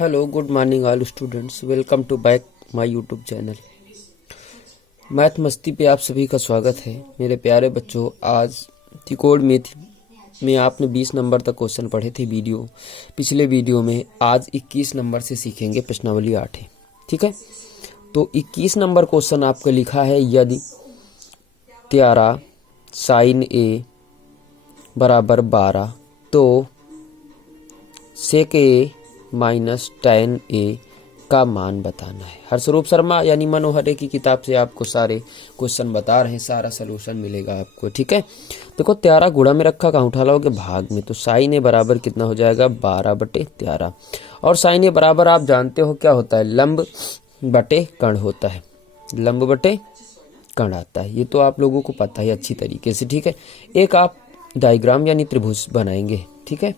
Hello, good morning all students. Welcome to back my YouTube channel. Math मस्ती पे आप सभी का स्वागत है मेरे प्यारे बच्चों। आज त्रिकोण में आपने 20 नंबर तक क्वेश्चन पढ़े थे पिछले वीडियो में। आज 21 नंबर से सीखेंगे प्रश्नावली 8 है, ठीक है। तो 21 नंबर क्वेश्चन आपका लिखा है, यदि 13 sin A बराबर 12 तो sec A minus tan A का मान बताना है। हर्षरूप शर्मा यानी मनोहरे की किताब से आपको सारे क्वेश्चन बता रहे हैं, सारा सोल्यूशन मिलेगा आपको, ठीक है। देखो 13 गुणा में रखा, कहाँ उठा लाओगे भाग में, तो sin A बराबर कितना हो जाएगा 12/13। और sin A बराबर आप जानते हो क्या होता है, लंब बटे कर्ण होता है, लंब बटे कर्ण आता है, ये तो आप लोगों को पता है अच्छी तरीके से, ठीक है। एक आप डायग्राम यानी त्रिभुज बनाएंगे, ठीक है।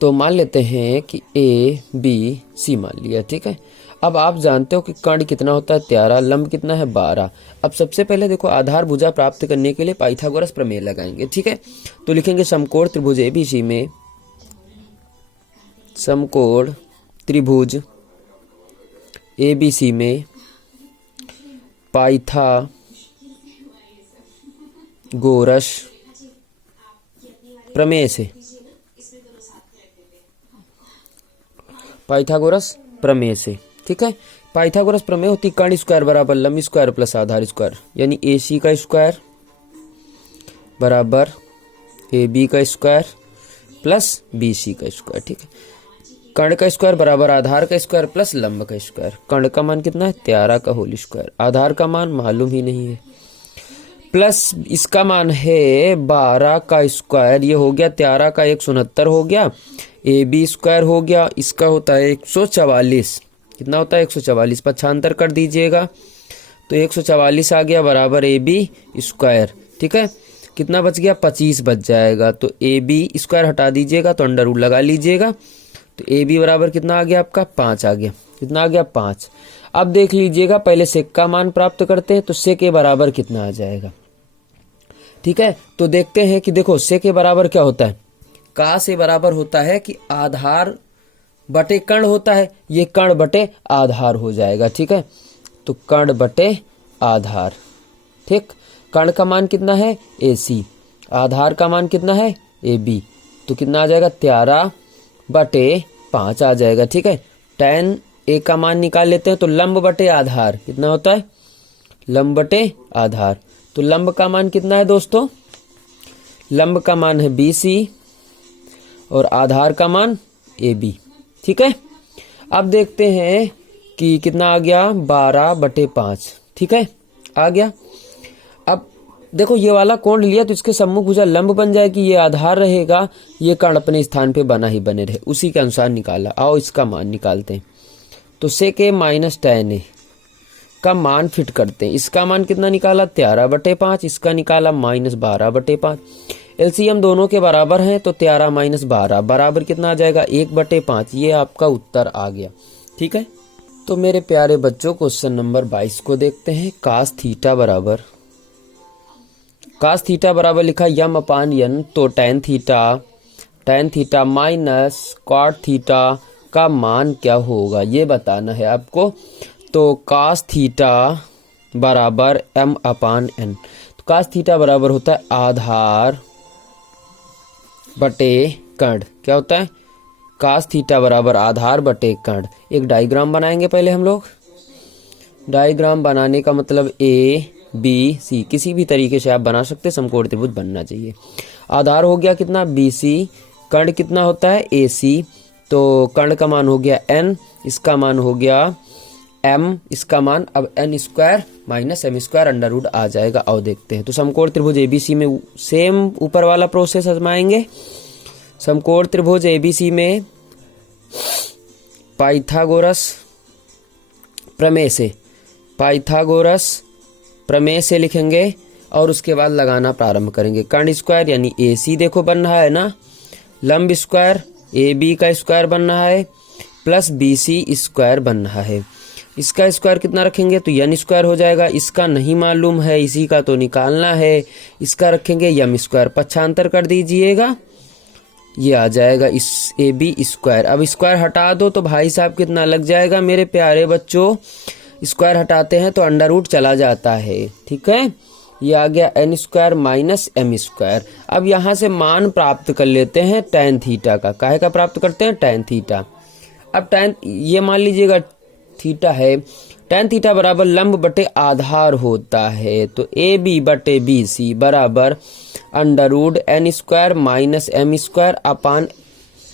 तो मान लेते हैं कि ABC मान लिया, ठीक है। अब आप जानते हो कि कर्ण कितना होता है 13, लंब कितना है 12। अब सबसे पहले देखो आधार भुजा प्राप्त करने के लिए पाइथागोरस प्रमेय लगाएंगे, ठीक है। तो लिखेंगे समकोण त्रिभुज ABC में, समकोण त्रिभुज ABC में पाइथागोरस प्रमेय से, पाइथागोरस प्रमेय से, ठीक है। पाइथागोरस प्रमेय होती कर्ण स्क्वायर बराबर लंब स्क्वायर प्लस आधार स्क्वायर, यानी AC का स्क्वायर बराबर AB का स्क्वायर प्लस BC का स्क्वायर, ठीक है। कर्ण का स्क्वायर बराबर आधार का स्क्वायर प्लस लंब का स्क्वायर। कर्ण का मान कितना है 13 का होल स्क्वायर, आधार का मान मालूम ही नहीं है, प्लस इसका मान है 12 का स्क्वायर, ये हो गया 13 का 169 हो गया, AB स्क्वायर हो गया, इसका होता है 144, कितना होता है 144, पक्षांतर कर दीजिएगा तो 144 आ गया बराबर AB स्क्वायर, ठीक है। कितना बच गया 25 बच जाएगा, तो AB स्क्वायर हटा दीजिएगा तो अंडर रूट लगा लीजिएगा, तो AB बराबर कितना आ गया आपका 5 आ गया, कितना आ गया 5। अब देख लीजिएगा पहले सेक का मान प्राप्त करते हैं, तो सेक के बराबर कितना आ जाएगा, ठीक है। तो देखते हैं कि देखो सेक के बराबर क्या होता है, का से बराबर होता है कि आधार बटे कर्ण होता है, ये कर्ण बटे आधार हो जाएगा, ठीक है। तो कर्ण बटे आधार, ठीक। कर्ण का मान कितना है AC, आधार का मान कितना है AB, तो कितना आ जाएगा 13/5 आ जाएगा, ठीक है। tan A का मान निकाल लेते हैं, तो लंब बटे आधार कितना होता है, लंब बटे आधार, तो लंब का मान कितना है दोस्तों, लंब का मान है BC और आधार का मान AB, ठीक है। अब देखते हैं कि कितना आ गया 12/5, ठीक है, आ गया। अब देखो ये वाला कोण लिया तो इसके सम्मुख भुजा लंब बन जाएगी, ये आधार रहेगा, ये कर्ण अपने स्थान पे बना ही बने रहे, उसी के अनुसार निकाला। आओ इसका मान निकालते हैं, तो sec A minus tan A का मान फिट करते हैं। इसका मान कितना निकाला 13/5, इसका निकाला -12/5। एलसीएम दोनों के बराबर हैं, तो 13 माइनस 12 बराबर कितना आ जाएगा 1/5। ये आपका उत्तर आ गया, ठीक है। तो मेरे प्यारे बच्चों क्वेश्चन नंबर 22 को देखते हैं। cos थीटा बराबर लिखा m/n, तो tan theta minus cot theta का मान क्या होगा ये बताना है आपको। तो cos थीटा बराबर m/n, तो cos थीटा बराबर होता है आधार बटे कर्ण, क्या होता है cos थीटा बराबर आधार बटे कर्ण। एक डायग्राम बनाएंगे पहले हम लोग, डायग्राम बनाने का मतलब ABC किसी भी तरीके से आप बना सकते, समकोण त्रिभुज बनना चाहिए। आधार हो गया कितना BC, कर्ण कितना होता है AC, तो कर्ण का मान हो गया n, इसका मान हो गया m, इसका मान अब n square minus m square under root आ जाएगा। और देखते हैं तो समकोण त्रिभुज ABC में सेम ऊपर वाला प्रोसेस आजमाएंगे। समकोण त्रिभुज ABC में पाइथागोरस प्रमेय से लिखेंगे और उसके बाद लगाना प्रारंभ करेंगे। कर्ण स्क्वायर यानी AC देखो बन रहा है ना, लंब स्क्वायर AB का स्क्वायर बन रहा है प्लस BC स्क्वायर बन रहा है। इसका स्क्वायर कितना रखेंगे तो n स्क्वायर हो जाएगा, इसका नहीं मालूम है, इसी का तो निकालना है। इसका रखेंगे m स्क्वायर, पक्षांतर कर दीजिएगा ये आ जाएगा इस AB स्क्वायर। अब स्क्वायर हटा दो तो भाई साहब कितना लग जाएगा मेरे प्यारे बच्चों, स्क्वायर हटाते हैं तो अंडर रूट चला जाता है, ठीक है। ये आ गया n square minus m square. अब यहाँ से मान प्राप्त कर लेते हैं tan थीटा का। काहे का प्राप्त करते हैं? tan theta. अब tan, ये मान लीजिएगा थीटा है, tan थीटा बराबर लंब बटे आधार होता है, तो AB बटे BC बराबर under root n square minus m square upon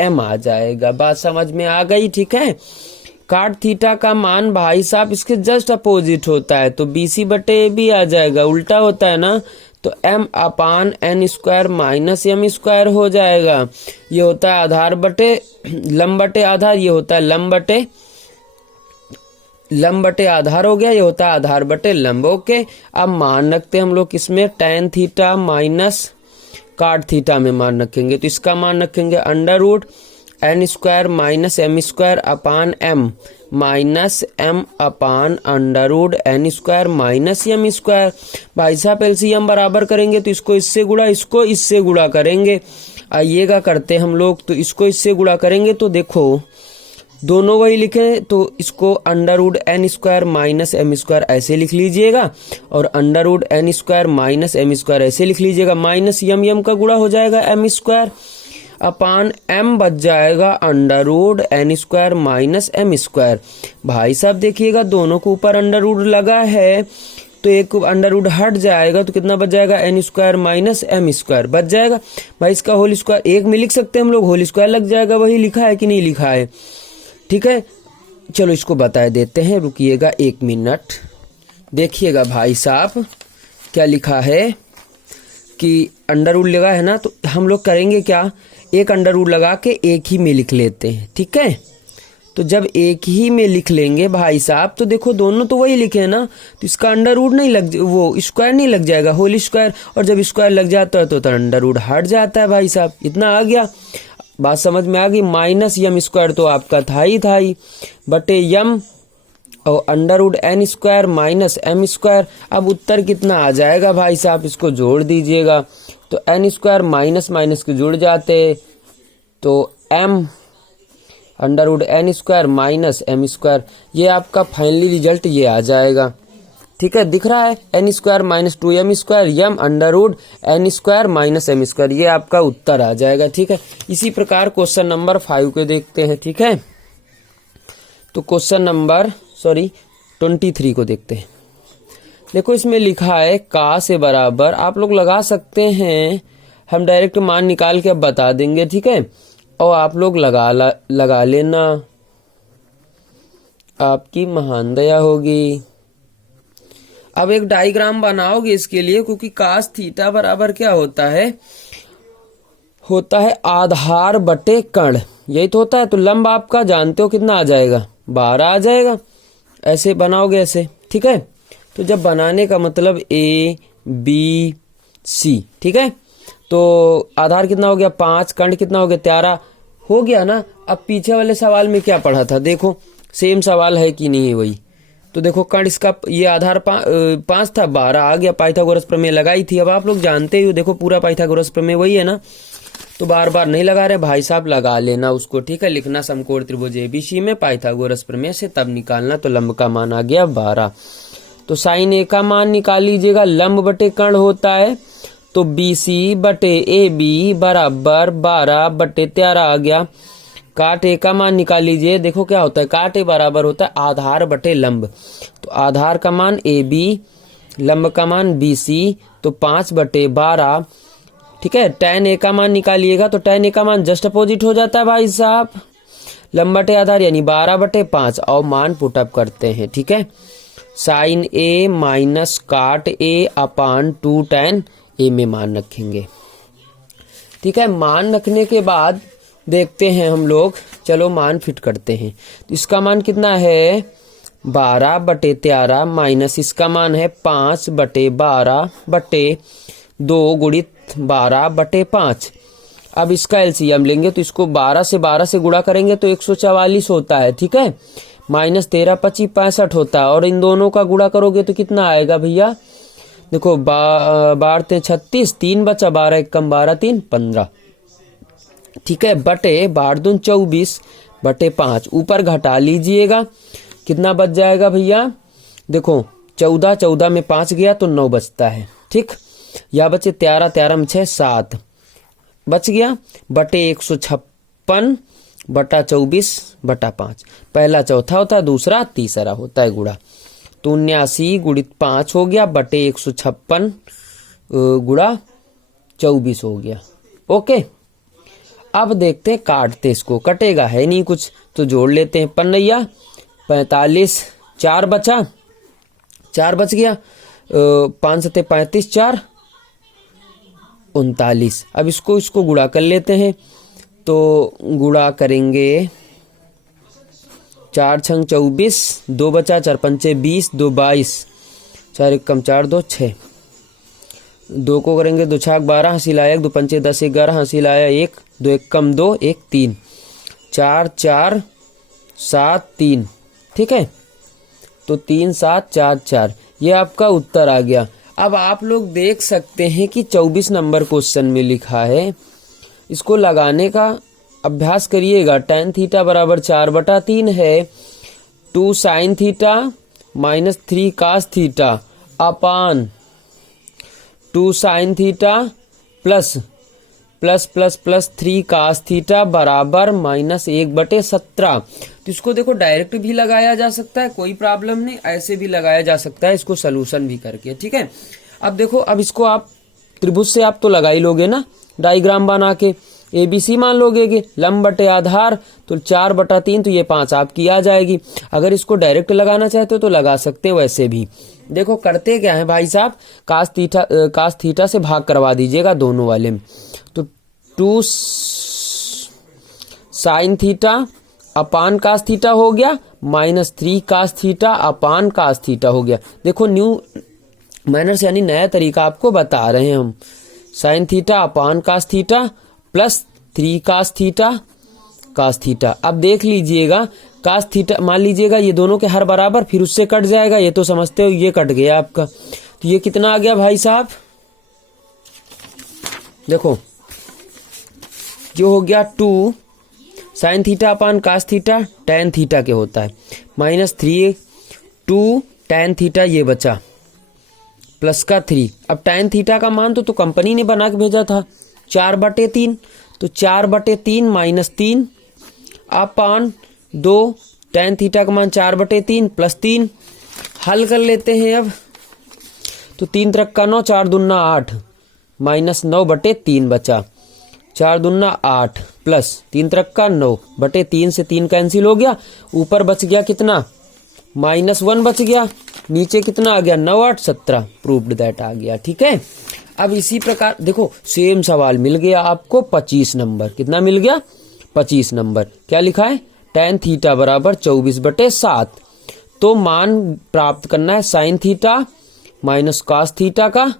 m आ जाएगा। बात समझ में आ गई, ठीक है। काट थीटा का मान भाई साहब इसके जस्ट अपोजिट होता है, तो BC बटे AB आ जाएगा, उल्टा होता है ना, तो m अपान n square minus m square हो जाएगा। ये होता है आधार बटे लंब बटे आधार, ये होता है लंब बटे आधार हो गया, ये होता है आधार बटे लंब। ओके, अब मान रखते हैं हम लोग इसमें tan theta minus cot theta में मान रखेंगे, तो इसका मान रखेंगे under root n square minus m square upon m minus m upon under root n square minus m square. भाई साहब LCM बराबर करेंगे तो इसको इससे गुणा, इसको इससे गुणा करेंगे। आइएगा करते हम लोग, तो इसको इससे गुणा करेंगे तो देखो दोनों वही लिखे, तो इसको under root n square minus m square ऐसे लिख लीजिएगा और under root n square minus m square ऐसे लिख लीजिएगा। माइनस यम का गुणा हो जाएगा m स्क्वायर अपान m बच जाएगा under root n square minus m square. भाई साहब देखिएगा दोनों को ऊपर अंडर रूट लगा है, तो एक अंडर रूट हट जाएगा तो कितना बच जाएगा? n square minus m square बच जाएगा। भाई इसका होल स्क्वायर एक में लिख सकते हैं हम लोग, होल स्क्वायर लग जाएगा। वही लिखा है कि नहीं लिखा है? ठीक है, चलो इसको बता देते हैं, रुकिएगा 1 मिनट। देखिएगा भाई साहब क्या लिखा है कि अंडर रूट लगा है ना, तो हम लोग करेंगे क्या, एक अंडर रूट लगा के एक ही में लिख लेते हैं, ठीक है। तो जब एक ही में लिख लेंगे भाई साहब, तो देखो दोनों तो वही लिखे हैं ना, तो इसका अंडर रूट नहीं लग, वो स्क्वायर नहीं लग जाएगा, होल स्क्वायर। और जब स्क्वायर लग जाता है तो अंडर रूट हट जाता है। भाई साहब इतना आ गया, बात समझ में आ गई। माइनस यम स्क्वायर तो आपका था ही बटे यम और under root n square minus m square. अब उत्तर कितना आ जाएगा भाई साहब, इसको जोड़ दीजिएगा, तो n स्क्वायर माइनस माइनस के जुड़ जाते, तो m under root n square minus m square. ये आपका फाइनली रिजल्ट ये आ जाएगा, ठीक है। दिख रहा है n square minus 2m square यम under root n square minus m square, ये आपका उत्तर आ जाएगा, ठीक है। इसी प्रकार क्वेश्चन नंबर 5 को देखते हैं, ठीक है। तो क्वेश्चन नंबर 23 को देखते हैं। देखो इसमें लिखा है का से बराबर, आप लोग लगा सकते हैं, हम डायरेक्ट मान निकाल के अब बता देंगे, ठीक है। और आप लोग लगा लेना, आपकी महान दया होगी। अब एक डायग्राम बनाओगे इसके लिए, क्योंकि कास थीटा बराबर क्या होता है, होता है आधार बटे कर्ण, यही तो होता है। तो लंब आपका जानते हो कितना आ जाएगा, 12 आ जाएगा। ऐसे बनाओगे ऐसे, ठीक है। तो जब बनाने का मतलब A B C, ठीक है। तो आधार कितना हो गया 5, कर्ण कितना हो गया 13 हो गया ना। अब पीछे वाले सवाल में क्या पढ़ा था, देखो सेम सवाल है कि नहीं है वही। तो देखो कर्ण इसका ये आधार 5 था, 12 आ गया। पाइथागोरस प्रमेय लगाई थी। अब आप लोग जानते ही हो, देखो पूरा पाइथागोरस प्रमेय वही है ना, तो बार बार नहीं लगा रहे भाई साहब, लगा लेना उसको, ठीक है। लिखना समकोण त्रिभुज ABC में पाइथागोरस प्रमेय से तब निकालना, तो लंब का मान आ गया 12। तो साइन A का मान निकाल लीजिएगा, लंब बटे कर्ण होता है, तो BC बटे AB बराबर 12 बटे 13 आ गया। काट A का मान निकाल लीजिए, देखो क्या होता है, काट A बराबर होता है आधार बटे लंब, तो आधार का मान AB, लंब का मान BC, तो 5 बटे 12, ठीक है। tan A का मान निकालिएगा, तो tan A का मान जस्ट अपोजिट हो जाता है भाई साहब, लंब बटे आधार यानी 12 बटे 5, और मान पुटअप करते हैं, ठीक है। साइन A माइनस काट A अपान 2 tan A में मान रखेंगे, ठीक है। मान रखने के बाद देखते हैं हम लोग, चलो मान फिट करते हैं। तो इसका मान कितना है 12 बटे 13 माइनस इसका मान है 5 बटे 12 बटे 2 गुणित 12 बटे 5। अब इसका एलसीएम लेंगे, तो इसको 12 से गुणा करेंगे तो 144 होता है, ठीक है। माइनस 13 25 65 होता है, और इन दोनों का गुणा करोगे तो कितना आएगा भैया, देखो 12 36, 3 बचा, 12 1 कम 12 3 15, ठीक है, बटे 12×24 बटे 5, ऊपर घटा लीजिएगा, कितना बच जाएगा भैया, देखो 14 में 5 गया तो 9 बचता है। ठीक, या बचे 13 में 6 7 बच गया, बटे 156 बटा 24 बटा 5, पहला चौथा होता है, दूसरा तीसरा होता है गुणा, तो 79 गुणित 5 हो गया बटे 156 गुणा 24 हो गया। ओके, अब देखते हैं काटते, इसको कटेगा है नहीं कुछ तो जोड़ लेते हैं, पन्नैया 45, 4 बचा, 4 बच गया, 5 सते 35, 4 39। अब इसको गुणा कर लेते हैं, तो गुणा करेंगे 4 छंग 24, 2 बचा, 4 पंचे 20, 2 22, 4 एक कम 4 2 6, 2 को करेंगे 2 छाक 12, हंसी लाया 2 पंचे 10 11, हंसी लाया 1, 2 एक कम 2 1 3, 4 4 7 3। ठीक है, तो 3 7 4 4, ये आपका उत्तर आ गया। अब आप लोग देख सकते हैं कि 24 नंबर क्वेश्चन में लिखा है, इसको लगाने का अभ्यास करिएगा। tan थीटा बराबर 4/3 है, 2 sin theta minus 3 cos theta अपान 2 sin theta plus 3 cos theta बराबर -1/17। तो इसको देखो डायरेक्ट भी लगाया जा सकता है, कोई प्रॉब्लम नहीं, ऐसे भी लगाया जा सकता है, इसको सलूशन भी करके। ठीक है, अब देखो, अब इसको आप त्रिभुज से आप तो लगा ही लोगे ना, डायग्राम बना के ABC मान लोगे, लंब बटे आधार तो 4/3, तो ये 5 आपकी आ जाएगी। अगर इसको डायरेक्ट लगाना चाहते हो तो लगा सकते हो, वैसे भी। देखो करते क्या है भाई साहब, कास थीटा से भाग करवा दीजिएगा दोनों वाले में, तो 2 sin theta upon cos theta हो गया, -3 cos theta upon cos theta हो गया। देखो न्यू मैनर्स यानी नया तरीका आपको बता रहे हैं हम। sin theta upon cos theta plus 3 cos theta. अब देख लीजिएगा, कास थीटा मान लीजिएगा ये दोनों के हर बराबर, फिर उससे कट जाएगा, ये तो समझते हो, ये कट गया आपका, तो ये कितना आ गया भाई साहब, देखो जो हो गया 2 sin theta upon cos theta tan theta के होता है, -3 2 tan थीटा ये बचा, प्लस का 3। अब tan थीटा का मान तो कंपनी ने बना के भेजा था 4/3, तो 4/3 -3 अपान 2 tan थीटा का मान 4/3 प्लस 3। हल कर लेते हैं अब, तो 3 त्रिक का 9, 4 दूना 8 -9/3 बचा, 4 दूना 8 प्लस 3 त्रिक का 9/3 से 3 कैंसिल हो गया, ऊपर बच गया कितना, -1 बच गया, नीचे कितना आ गया, 9 8 17, प्रूव्ड दैट आ गया। ठीक है, अब इसी प्रकार देखो सेम सवाल मिल गया आपको 25 नंबर, कितना मिल गया, 25 नंबर। क्या लिखा है, tan थीटा बराबर 24/7, तो मान प्राप्त करना है sin theta minus cos theta का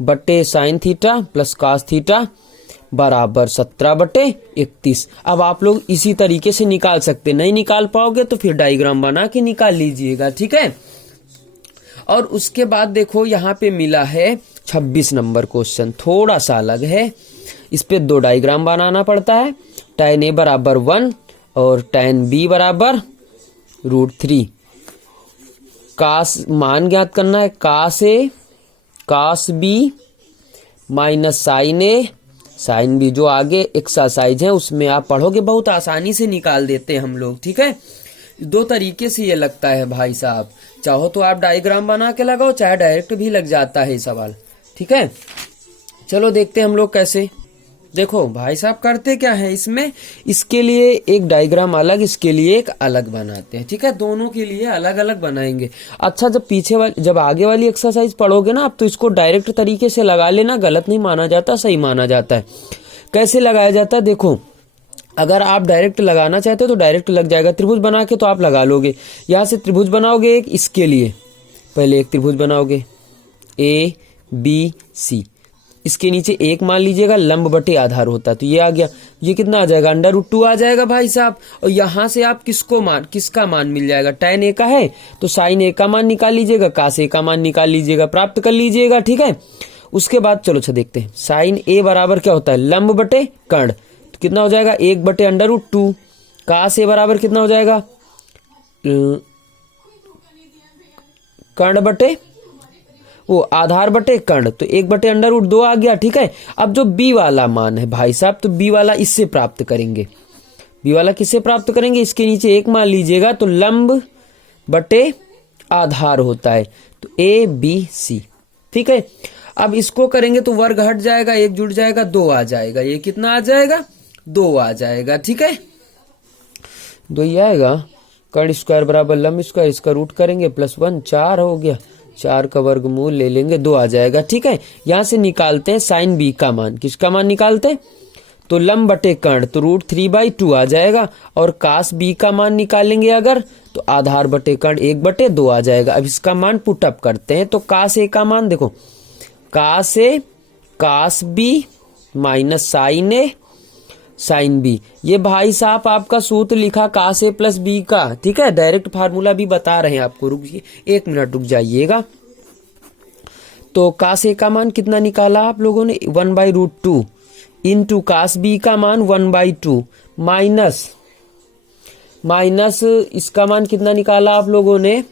बटे sin theta plus cos theta बराबर 17/31। अब आप लोग इसी तरीके से निकाल सकते, नहीं निकाल पाओगे तो फिर डायग्राम बना के निकाल लीजिएगा। ठीक है, और उसके बाद देखो यहाँ पे मिला है 26 नंबर क्वेश्चन, थोड़ा सा अलग है, इस पे 2 डायग्राम बनाना पड़ता है, tan A बराबर 1 और tan B बराबर √3। कास मान ज्ञात करना है, cos A cos B minus sin A sin B, जो आगे एक्सरसाइज है उसमें आप पढ़ोगे, बहुत आसानी से निकाल देते हैं हम लोग। ठीक है, 2 तरीके से ये लगता है भाई साहब, चाहो तो आप डायग्राम बना के लगाओ, चाहे डायरेक्ट भी लग जाता है सवाल। ठीक है, चलो देखते हैं हम लोग कैसे। देखो भाई साहब करते क्या है इसमें, इसके लिए एक डायग्राम अलग, इसके लिए एक अलग बनाते हैं। ठीक है, दोनों के लिए अलग अलग बनाएंगे। अच्छा, जब आगे वाली एक्सरसाइज पढ़ोगे ना आप, तो इसको डायरेक्ट तरीके से लगा लेना, गलत नहीं माना जाता, सही माना जाता है। कैसे लगाया जाता है, देखो अगर आप डायरेक्ट लगाना चाहते हो तो डायरेक्ट लग जाएगा, त्रिभुज बना के तो आप लगा लोगे, यहाँ से त्रिभुज बनाओगे एक, इसके लिए पहले एक त्रिभुज बनाओगे ABC, इसके नीचे एक मान लीजिएगा लंब बटे आधार होता है, तो ये आ गया, ये कितना आ जाएगा, √2 आ जाएगा भाई साहब। और यहाँ से आप किसका मान मिल जाएगा, tan A का है तो sin A का मान निकाल लीजिएगा, cos A का मान निकाल लीजिएगा, प्राप्त कर लीजिएगा। ठीक है, उसके बाद चलो अच्छा देखते हैं, sin A बराबर क्या होता है, लंब बटे कर्ण, तो कितना हो जाएगा 1/√2। काश ए बराबर कितना हो जाएगा कर्ण बटे वो आधार बटे कर्ण, तो 1/√2 आ गया। ठीक है, अब जो बी वाला मान है भाई साहब, तो बी वाला इससे प्राप्त करेंगे। बी वाला किससे प्राप्त करेंगे, इसके नीचे एक मान लीजिएगा, तो लंब बटे आधार होता है, तो ए बी सी। ठीक है, अब इसको करेंगे तो वर्ग हट जाएगा, एक जुड़ जाएगा, 2 आ जाएगा। ये कितना आ जाएगा 2 आ जाएगा। ठीक है, 2 ही आएगा। कर्ण स्क्वायर बराबर लंब स्क्वायर, इसका रूट करेंगे +1, 4 हो गया। 4 का वर्गमूल ले लेंगे, 2 आ जाएगा। ठीक है, यहां से निकालते हैं साइन बी का मान। किसका मान निकालते हैं, तो लंब बटे कर्ण, तो √3/2 आ जाएगा। और कास बी का मान निकालेंगे अगर, तो आधार बटे कर्ण 1/2 आ जाएगा। अब इसका मान पुटअप करते हैं, तो कास ए का मान देखो, कास ए कास बी माइनस साइन ए साइन बी। ये भाई साहब आपका सूत्र लिखा कास ए प्लस बी का। ठीक है, डायरेक्ट फार्मूला भी बता रहे हैं आपको, रुकिए 1 मिनट रुक जाइएगा। तो कास ए का मान कितना निकाला आप लोगों ने 1/√2 इंटू कास बी का मान 1/2 माइनस इसका मान कितना निकाला आप लोगों ने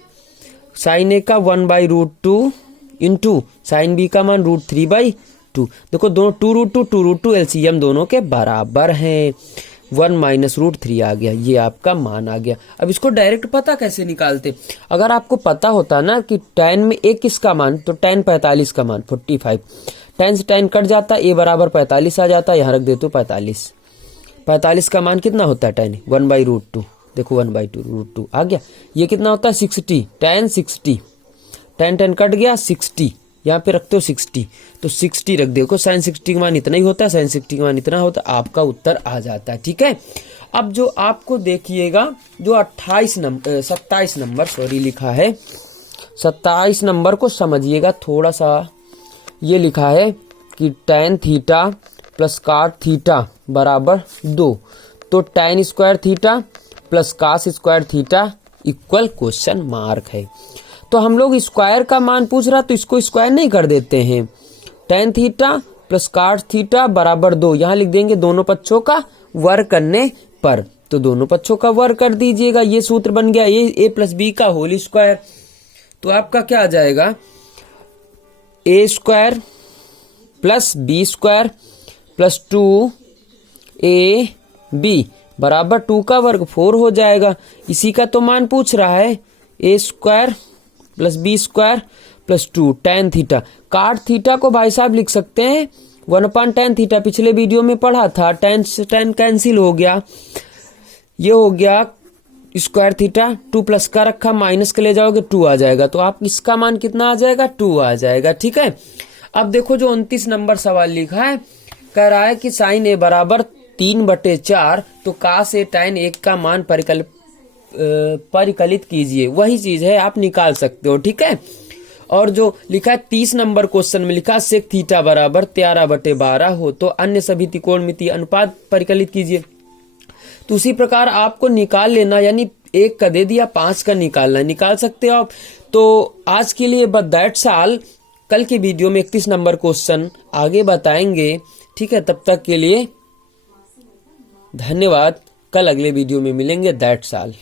साइन ए का 1/√2 इंटू साइन बी का मान √3/2। देखो दोनों 2√2 एलसीएम दोनों के बराबर हैं। 1 माइनस √3 आ गया, ये आपका मान आ गया। अब इसको डायरेक्ट पता कैसे निकालते, अगर आपको पता होता ना कि tan में एक किसका मान, तो tan 45 का मान 45, tan से tan कट जाता, ए बराबर 45 आ जाता। यहाँ रख देते 45 का मान कितना होता है tan 1/√2, देखो 1/2 आ गया। ये कितना होता है 60, tan 60, tan कट गया 60, यहाँ पे रखते हो 60, तो 60 रख देखो, sin 60 का मान इतना ही होता है, sin 60 का मान इतना होता है, आपका उत्तर आ जाता है। ठीक है, अब जो आपको देखिएगा जो 27 नंबर सॉरी लिखा है, 27 नंबर को समझिएगा थोड़ा सा। ये लिखा है कि tan theta plus cot theta बराबर 2, तो tan square theta plus cos square theta equal question mark है। तो हम लोग स्क्वायर का मान पूछ रहा, तो इसको स्क्वायर नहीं कर देते हैं। tan theta plus cot theta बराबर 2, यहाँ लिख देंगे दोनों पक्षों का वर्ग करने पर, तो दोनों पक्षों का वर्ग कर दीजिएगा। ये सूत्र बन गया ए प्लस बी का होल स्क्वायर। तो आपका क्या आ जाएगा a square plus b square plus 2ab बराबर 2 का वर्ग 4 हो जाएगा। इसी का तो मान पूछ रहा है, a square plus b square plus 2 tan theta. cot theta को भाई साहब लिख सकते हैं 1/tan थीटा, पिछले वीडियो में पढ़ा था। tan से tan कैंसिल हो गया, ये हो गया स्क्वायर थीटा, 2 प्लस का रखा, माइनस के ले जाओगे 2 आ जाएगा। तो आप इसका मान कितना आ जाएगा 2 आ जाएगा। ठीक है, अब देखो जो 29 नंबर सवाल लिखा है, कह रहा है कि साइन ए बराबर 3/4, तो कास ए tan 1 का मान परिकलित कीजिए। वही चीज है, आप निकाल सकते हो। ठीक है, और जो लिखा है 30 नंबर क्वेश्चन में लिखा सेक थीटा बराबर 13/12 हो, तो अन्य सभी त्रिकोणमितीय अनुपात परिकलित कीजिए। तो उसी प्रकार आपको निकाल लेना, यानी 1 का दे दिया 5 का निकालना, निकाल सकते हो आप। तो आज के लिए बस दैट्स ऑल। कल के वीडियो में 31 नंबर क्वेश्चन आगे बताएंगे। ठीक है, तब तक के लिए धन्यवाद। कल अगले वीडियो में मिलेंगे। That's all.